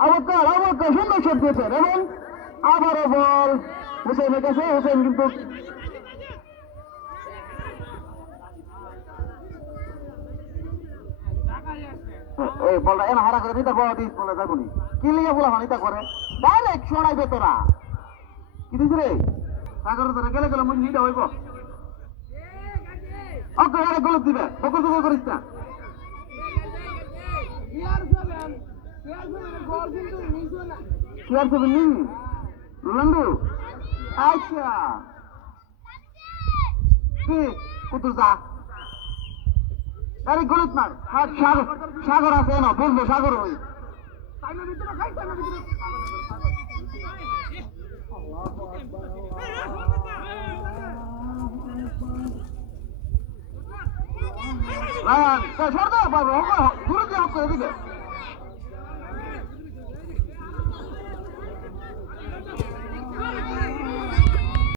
আবার সুন্দর শট দিয়েছেন এবং আবারও বল হুসেনের কাছে। হুসেন কিন্তু এই বলটা এনা হারা করে নিতে বড় দিস বলে যাবনি কি লিগে বলা নিতা করে ডাইরেক্ট ছড়াইবে তোরা কি দিস রে সাগর তোরা গেলে গেলে মুই নিতে হইব ওকে আরে গোল দিবে ফোকাস করিস না CR7 নি রোনাল্ডো আচ্ছা কি কুতুর যা আরে গোলত মার সাগর আছে না বলবো সাগর হই সর্দার বাবু দূরে দিয়ে হক করে দিবে